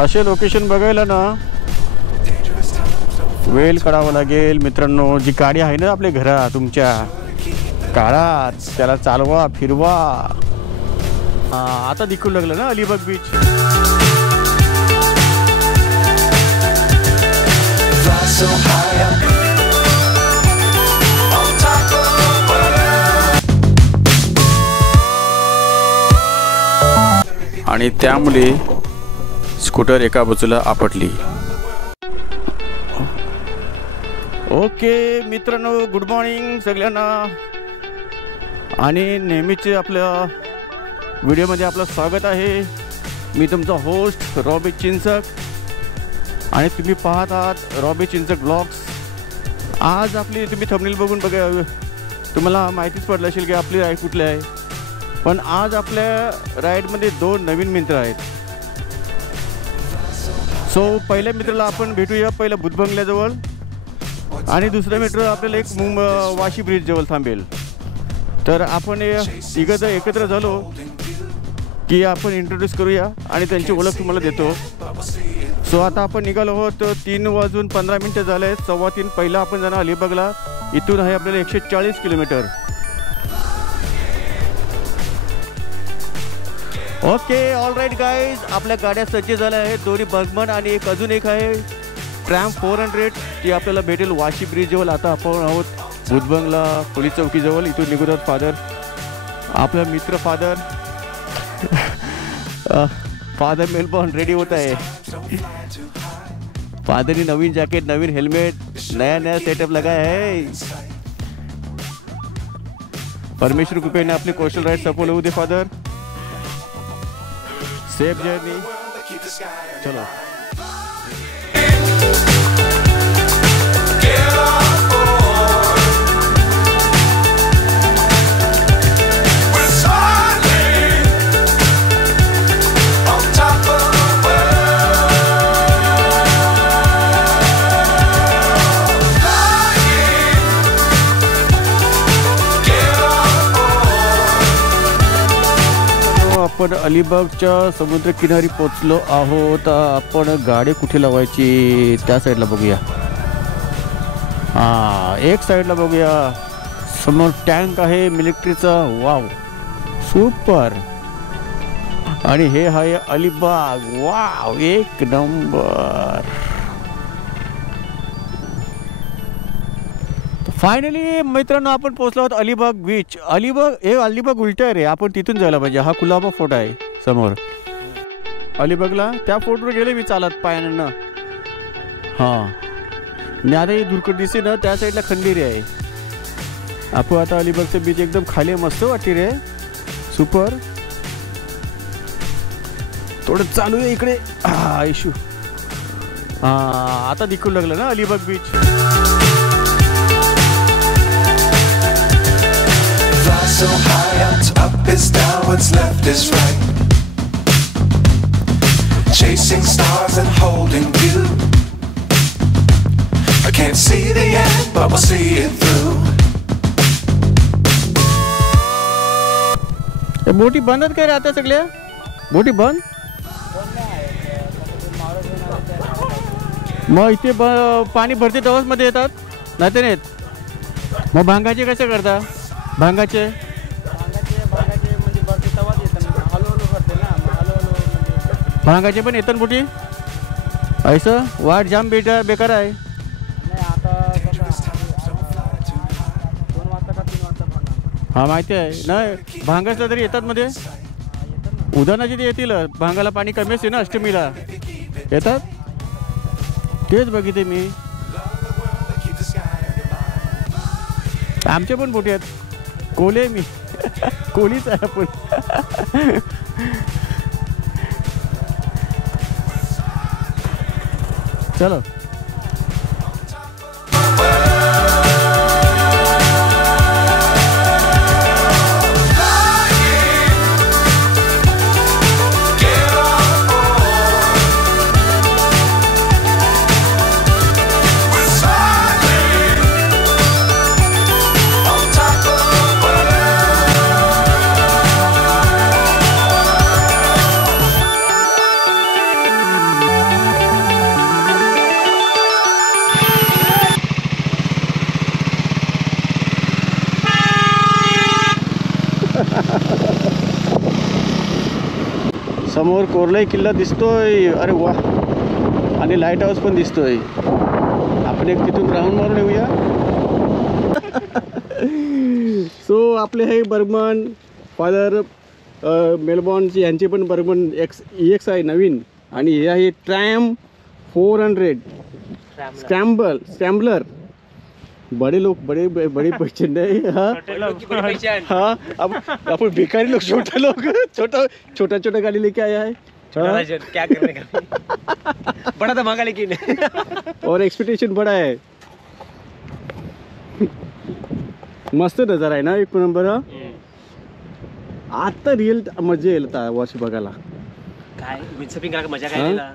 असे लोकेशन बघायला ना वेळ काढावा लागेल मित्रांनो. जी गाडी आहे ना आपल्या घरात तुमच्या काळात त्याला चालवा फिरवा. आता दिखू लागलं ना अलिबाग बीच. आणि त्यामुळे स्कूटर एका बाजूला आपटली. ओके मित्रांनो, गुड मॉर्निंग सगळ्यांना. आणि नेहमीचे आपल्या व्हिडिओमध्ये आपलं स्वागत आहे. मी तुमचा होस्ट रॉबी चिंचक आणि तुम्ही पाहत आहात रॉबी चिंचक ब्लॉग्स. आज आपली तुम्ही थंबनेल बघून बघा तुम्हाला माहितीच पडलं असेल की आपली राईड कुठली आहे. पण आज आपल्या राईडमध्ये 2 नवीन मित्र आहेत. सो पहिल्या मित्राला आपण भेटूया पहिलं बुधबंगल्याजवळ आणि दुसरा मित्र आपल्याला एक वाशी ब्रिज जवळ थांबेल. तर आपण तिघं एकत्र झालो की आपण इंट्रोड्यूस करूया आणि त्यांची ओळख तुम्हाला देतो. सो आता आपण निघालो आहोत. 3:15 झाले आहेत. 3:15 पहिला आपण जाणार अलिबागला. इथून आहे आपल्याला 140 kilometre. Okay all right guys, आपल्या गाड्या सज्ज झाल्या आहेत. दोन्ही बर्गमन आणि अजून एक आहे ट्रॅम्प 400 ती आपल्याला भेटेल वाशी ब्रिज जवळ. आता आपण आहोत बुधबंगला पोलीस चौकीजवळ. इथून निघून फादर आपला मित्र फादर मेलबॉर्न रेडी होत आहे. फादरनी नवीन जॅकेट, नवीन हेल्मेट, नया सेटअप लगाया है. परमेश्वर कृपेने आपली कोस्टल राईड सफल होऊ दे फादर. Safe journey. चलो आपण अलिबागच्या समुद्रकिनारी पोचलो आहोत. आपण गाडी कुठे लावायची त्या साईडला बघूया. एक साईडला बघूया. समोर टँक आहे मिलिटरीचा. Wow super. आणि हे आहे अलिबाग. वाव एक नंबर. फायनली मित्रांनो आपण पोहोचलो आहोत अलिबाग बीच. अलिबाग उलट आहे रे. आपण तिथून जायला पाहिजे. हा कुलाबा फोर्ट आहे समोर अलिबागला. त्या फोर्टवर गेले मी चालत पायानं. मी आता ही दुर्कट दिसते ना त्या साईडला खंडेरी आहे. आपण आता अलिबागचं बीच एकदम खाली मस्त वाटते रे. सुपर. थोडं चालू आहे इकडे. इशू आता दिखू लागलं ना Alibag beach. So high up is down, what's left is right. Chasing stars and holding you. I can't see the end, but we'll see it through. बोटी बंदच काय राहत्या सगळ्या. बोटी बंद. मग इथे पाणी भरते तेव्हाच मध्ये येतात नाही तर नाहीत. मग भांगाचे कसे करता. भांगाचे भांगाचे पण येतात बोटी. ऐसं वाट जाम बेकार आहे. हा माहिती आहे नाही. भांगाचं तरी येतात मध्ये. उदाहरणाची ते येतील. भांगाला पाणी कमी असते ना अष्टमीला येतात. तेच बघितले मी. आमच्या पण बोटी आहेत. कोले मी कोलीच आहे आपण. चलो समोर कोरलाई किल्ला दिसतोय. अरे वा. आणि लाईट हाऊस पण दिसतोय. आपण एक तिथून राऊंड मारून येऊया. सो आपले हे बर्गमन फादर मेलबॉर्नची यांचे पण बर्गमन EX आहे नवीन. आणि हे आहे ट्रॅम 400 स्क्रॅम्बलर. बड़े लोग बड़े बड़े पहचान है. हाँ अपन भिखारी लोग छोटा छोटा गाड़ी लेके आया है. क्या करने का. बड़ा था महंगा लेकिन और एक्सपेक्टेशन बड़ा है. मस्त नजारा आहे ना एक नंबर. आता रिअल मजा येईल आता वर्ष बघायला. काय विंडसर्फिंग करायला मजा काय यायला.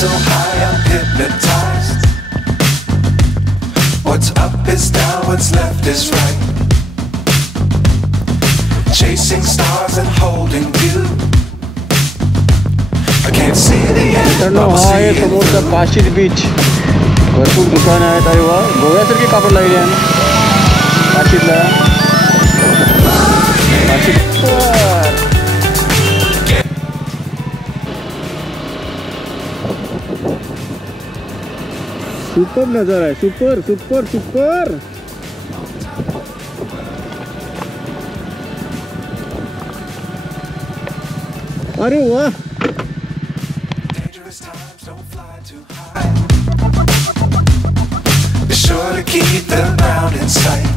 So high I'm hypnotized. What's up is down, what's left is right. Chasing stars and holding you. I can't see the end. मित्रांनो हा आहे समोरचा काशीद बीच. भरपूर दुकान आहेत. अरे वा गोव्यासारखे कापड लागले आहे काशीदला. काशीद सुपर नजारा है. Super super super. अरे वाह. Dangerous times don't fly too high. Be sure to keep the ground in sight.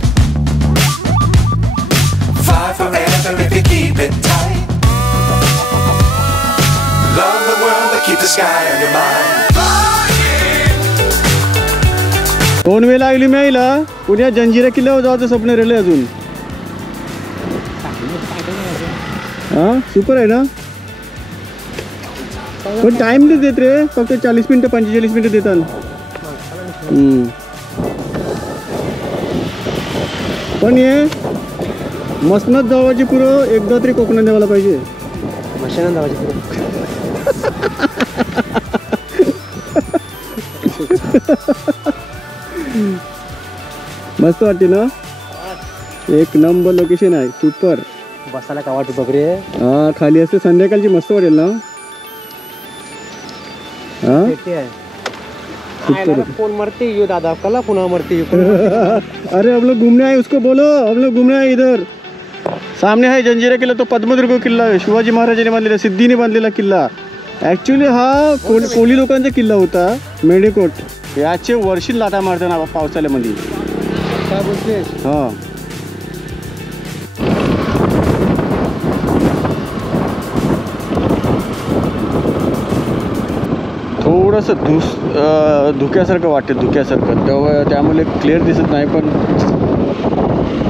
Fly forever if you keep it tight. Love the world but keep the sky on your mind. दोन वेळा आली मी आईला. पुण्या जंजिरा किल्ल्यावर जायचं स्वप्न राहिले अजून. हां सुपर आहे ना. पण टाइम नाही देत रे. फक्त 40 मिनिटं 45 मिनिटं देतात. पण हे मसनात जावाची पुरं एकदा तरी कोकणात द्यायला पाहिजे. मशानात जावाची पुरं. मस्त वाटते ना. एक नंबर लोकेशन आहे. सुपर. बसायला का वाटत बघ रे. हा खाली असते संध्याकाळची मस्त वाटेल ना. हाँ फोन मरते यो दादा कला पुन्हा मरते. अरे हम लोग घूमने आए. उसको बोलो हम लोग घूमने आए. इधर सामने है जंजिरा किल्ला. तो पद्मदुर्ग किल्ला आहे. शिवाजी महाराजांनी बांधलेला सिद्धीने बांधलेला किल्ला. ॲक्च्युली हा कोळी लोकांचा किल्ला होता. मेढेकोट. याचे वर्षी लाटा मारताना पावसाळ्यामध्ये. काय बोलते. हां थोडंसं धुक्यासारखं वाटते. धुक्यासारखं तेव्हा त्यामुळे क्लिअर दिसत नाही. पण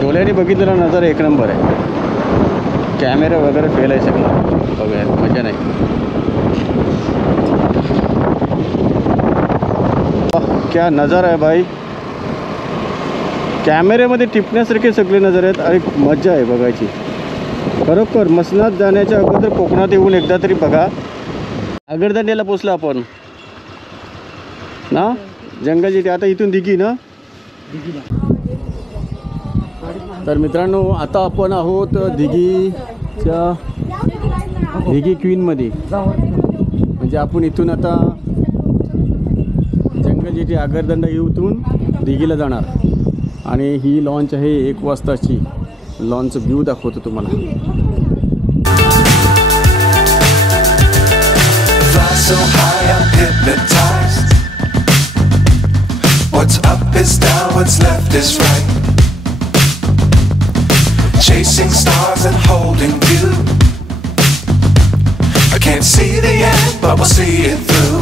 डोळ्याने बघितलेला नजारा एक नंबर आहे. कॅमेरा वगैरे फेल आहे सगळं. बघायला मजा नाही. क्या नजारा आहे भाई. कॅमेऱ्यामध्ये टिपण्यासारखे सगळे नजारे आहेत. अरे मजा आहे बघायची खरोखर. मसनात जाण्याच्या अगोदर कोकणात येऊन एकदा तरी बघा. आगरदांड्याला पोचलो आपण ना. जंगल आता इथून दिघी ना. तर मित्रांनो आता आपण आहोत दिघीच्या दिघी क्वीनमध्ये. म्हणजे आपण इथून आता जंगल जिथे आगरदंडा येऊन दिघीला जाणार. आणि ही लॉन्च आहे 1 वाजताची. लॉन्च व्ह्यू दाखवतो तुम्हाला. So high I'm hypnotized. What's up is down, what's left is right. Chasing stars and holding you. I can't see the end, but we'll see it through.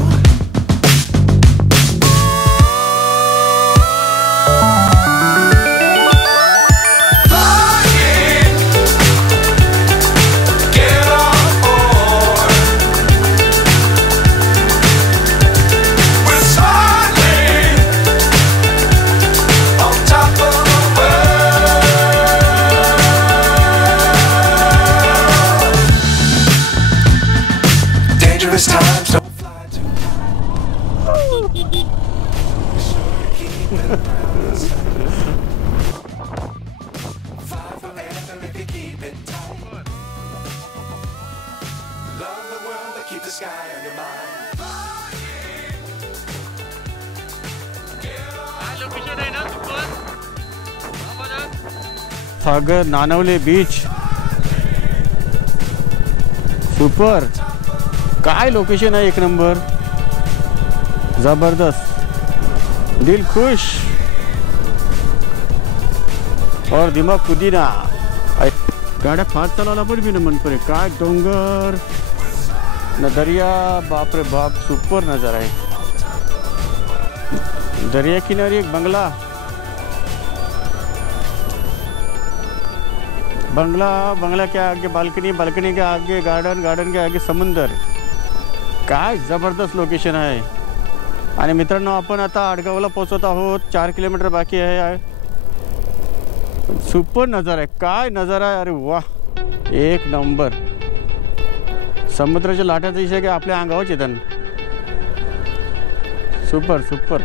Sagar Nanwale beach super. काय location आहे, एक number, जबरदस्त, दिल खुश और दिमाग पुदीना. गाड्या फास्ट चालवला पण मी मन पडे. काय डोंगर न दर्या, बाप रे बाप, सुपर नजारा आहे. दरिया किनारी एक बंगला, बंगला के आगे बाल्कनी, बाल्कनी के आगे गार्डन, गार्डन के आगे समुंदर. काय जबरदस्त लोकेशन आहे. आणि मित्रांनो, आपण आता आडगावला पोहोचत आहोत. 4 किलोमीटर बाकी आहे. सुपर नजारा आहे. काय नजारा आहे, अरे वा, एक नंबर. समुद्राच्या लाटाचा विषय काय आपल्या अंगावरच येतात. Super super.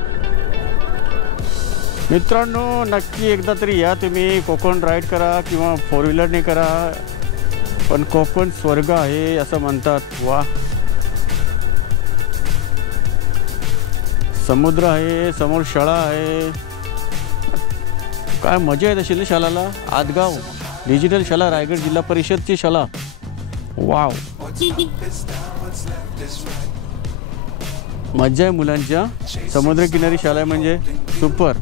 मित्रांनो, नक्की एकदा तरी या तुम्ही. कोकण राईड करा किंवा 4 व्हीलरने करा, पण कोकण स्वर्ग आहे असं म्हणतात. वा, समुद्र आहे, समोर शाळा आहे. काय मजा येत असेल ना शाळाला. आदगाव डिजिटल शाळा, रायगड जिल्हा परिषदची शाळा. वाव, मजा आहे मुलांच्या. समुद्रकिनारी शाळा आहे म्हणजे सुपर.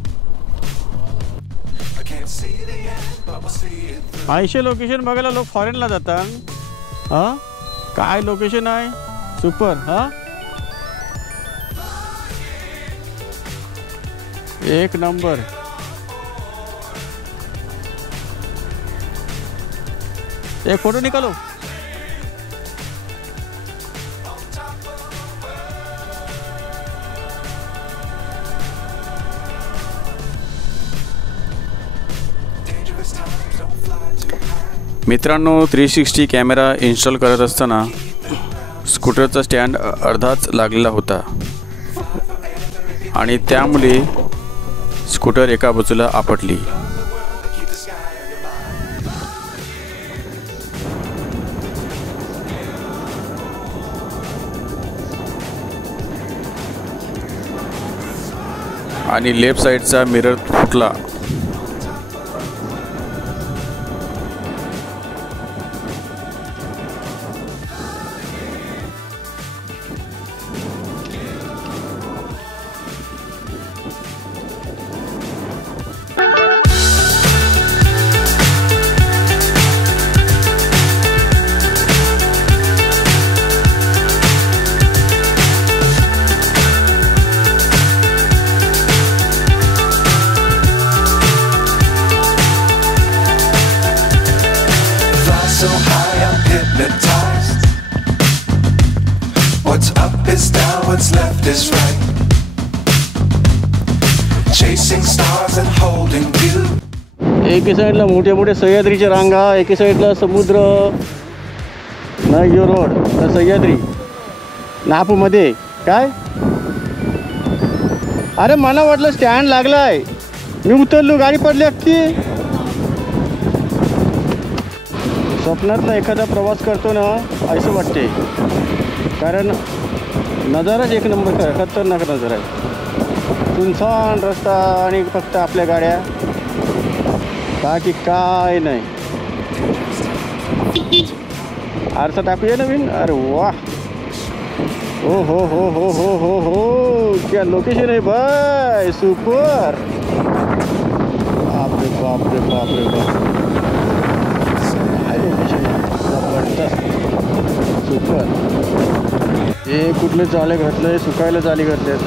80 लोकेशन बघायला लोक फॉरेनला जातात. हां, काय लोकेशन आहे, सुपर. हां, एक नंबर. एक फोटो निकालो. मित्रांनो, 360 कॅमेरा इन्स्टॉल करत असताना स्कूटरचा स्टँड अर्धाच लागलेला होता आणि त्यामुळे स्कूटर एका बाजूला आपटली. आणि लेफ्ट साईडचा मिरर फुटला. So high I'm hypnotized. What's up is down, what's left is right. Chasing stars and holding you. एके साईडला मोठ्या मोठ्या सह्याद्रीच्या रांगा, एके साईडला समुद्र, ना यो रोड, ना सह्याद्री, नापूमध्ये. काय, अरे मला वाटलं स्टँड लागलाय, मी उतरलो, गाडी पडली असती. स्वप्नातला एखादा प्रवास करतो ना असं वाटते. कारण नजाराच एक नंबर खतरनाक नजारा आहे. सुनसान रस्ता आणि फक्त आपल्या गाड्या, बाकी काय नाही. आरसा टाकूया नवीन. अरे वा, हो हो हो हो हो हो हो, क्या लोकेशन आहे बाय, सुपर. बापरे बापरे बापरे बाप, सुपर. हे कुठलं चाले घातलं आहे, सुकायला चाली घातल्यात.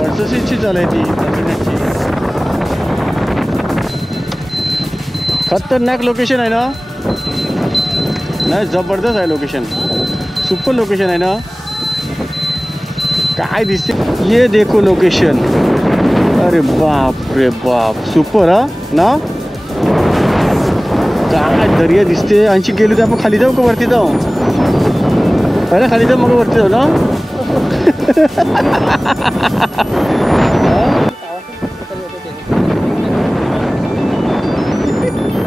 पर्ससीची चाल आहे ती, पर्सनेटची. खतरनाक लोकेशन आहे ना. नाही, जबरदस्त आहे लोकेशन, सुपर लोकेशन आहे ना. काय दिसते, ये देखो लोकेशन. अरे बाप रे बाप, सुपर. हा ना, काय दर्या दिसते. आणखी गेलो तर आपण खाली जाऊ का वरती जाऊ. अरे खाली तर मग वरती जाऊ ना.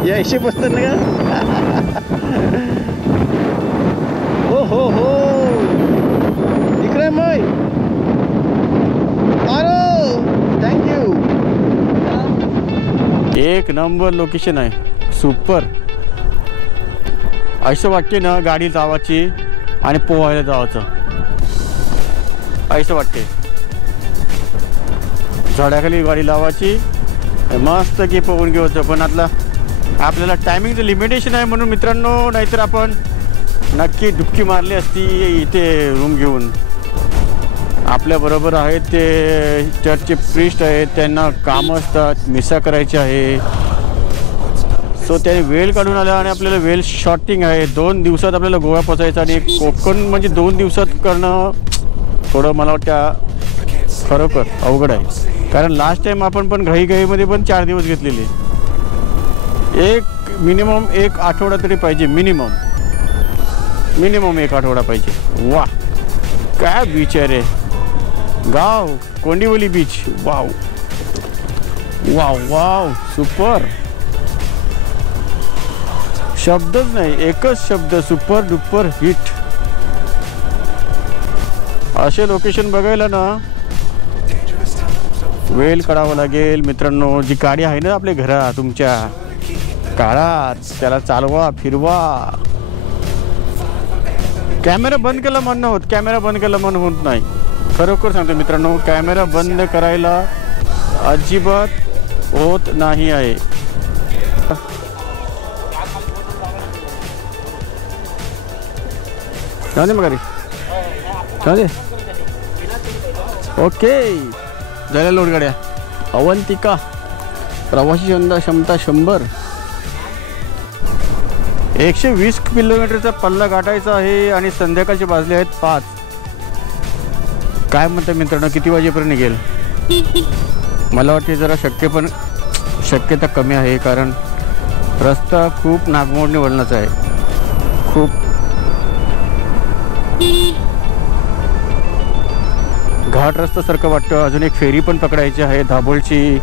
या इशे बसतात ना का. हो हो हो इकडे मग थँक्यू. एक नंबर लोकेशन आहे. सुपर. असं वाटते ना गाडी जावाची आणि पोहायला जावाचं असं वाटते. झाडाखाली गाडी लावायची मस्त की पोहून घ्यायचं. पण आता आपल्याला टायमिंगचं लिमिटेशन आहे म्हणून मित्रांनो, नाहीतर आपण नक्की डुबकी मारली असती इथे रूम घेऊन. आपल्याबरोबर आहेत ते चर्चचे प्रिस्ट आहेत, त्यांना कामं असतात, मिसा करायची आहे. सो त्याने वेळ काढून आला आणि आपल्याला वेळ शॉर्टिंग आहे. 2 दिवसात आपल्याला गोवा पोचायचं आणि कोकण म्हणजे 2 दिवसात करणं थोडं मला वाटतं खरोखर अवघड आहे. कारण लास्ट टाईम आपण पण घाईमध्ये पण 4 दिवस घेतलेले. मिनिमम 1 आठवडा तरी पाहिजे. मिनिमम 1 आठवडा पाहिजे. वा काय बीच आहे रे. गाव Kondivali beach. Wow wow wow super. शब्दच नाही, एकच शब्द, सुपर डुपर हिट. असे लोकेशन बघायला ना वेळ काढावं लागेल मित्रांनो. जी गाडी आहे ना आपल्या घरात तुमच्या काळात, त्याला चालवा फिरवा. कॅमेरा बंद केला मन होत. कॅमेरा बंद केला मन होत नाही. खरोखर सांगतो मित्रांनो, कॅमेरा बंद करायला अजिबात होत नाही आहे. चालेल मग चालेल. ओके झाल्या लोड गाड्या. अवंतिका प्रवासी क्षमता 100. 120 किलोमीटरचा पल्ला गाठायचा आहे आणि संध्याकाळचे वाजले आहेत 5. काय म्हणतात मित्रांनो, किती वाजेपर्यंत निघेल? मला वाटते जरा शक्यता कमी आहे. कारण रस्ता खूप नागमोडणी वळणाचा आहे. खूप घाट रस्त्यासारखं वाटतं. अजून एक फेरी पण पकडायची आहे दाभोळची.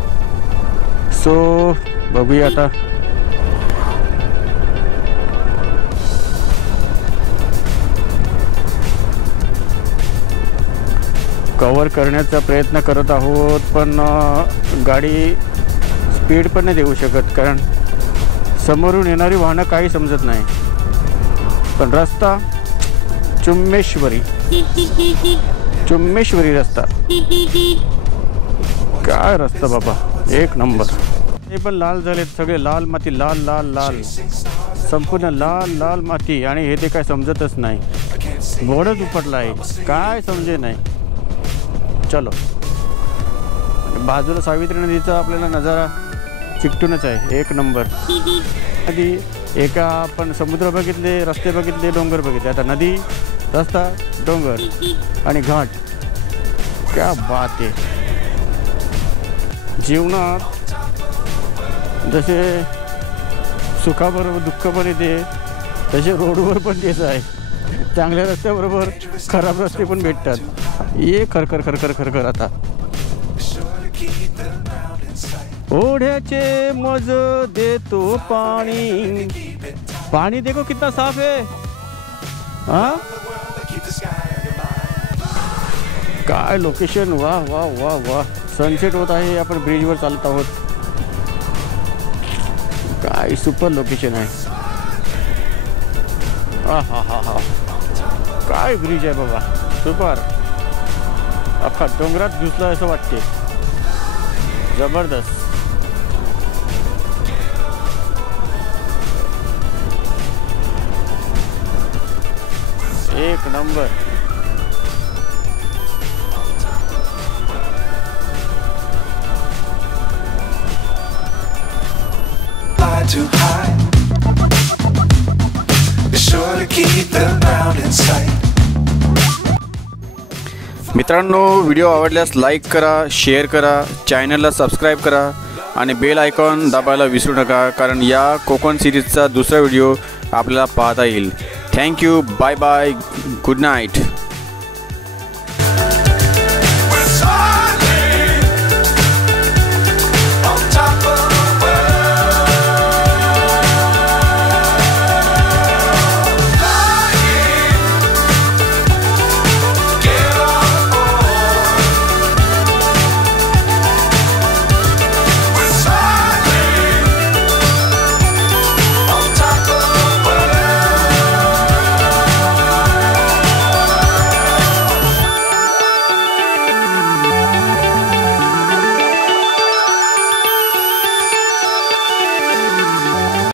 सो बघूया आता. कव्हर करण्याचा प्रयत्न करत आहोत, पण गाडी स्पीड पण नाही देऊ शकत कारण समोरून येणारी वाहनं काही समजत नाही. पण रस्ता चुम्मेश्वरी रस्ता. काय रस्ता बाबा, एक नंबर. हे पण लाल झालेत सगळे. लाल माती, लाल लाल लाल, संपूर्ण लाल लाल माती. आणि हे ते काय समजतच नाही. बोर्डच उपटला आहे, काय समजे नाही. चलो, बाजूला सावित्री नदीचा आपल्याला नजारा चिकटूनच आहे. एक नंबर. नदी एका आपण समुद्र बघितले, रस्ते बघितले, डोंगर बघितले. आता नदी, रस्ता, डोंगर आणि घाट. क्या बात आहे. जीवनात जसे सुखाबरोबर दुःख पण येते, तसे रोडवर पण तेच आहे. चांगल्या रस्त्याबरोबर खराब रस्ते पण भेटतात. ये खरखर खरखर खरखर. आता ओढ्याचे मज देतो पाणी. पाणी देखो कितना साफ है. हाँ काय लोकेशन. वाह वाह वाह वाह. सनसेट होत आहे. आपण ब्रिजवर चालत आहोत. काय सुपर लोकेशन आहे. हा हा हा हा. काय ब्रिज आहे बाबा, सुपर. अख्खा डोंगरात घुसला असं वाटते. जबरदस्त. एक number. Too high. Be sure to keep the ground in sight. मित्रांनो, व्हिडिओ आवडल्यास लाईक करा, शेअर करा, चॅनलला सबस्क्राईब करा आणि बेल आयकॉन दाबायला विसरू नका. कारण या कोकण सिरीजचा दुसरा व्हिडिओ आपल्याला पाहता येईल. Thank you, bye bye, good night.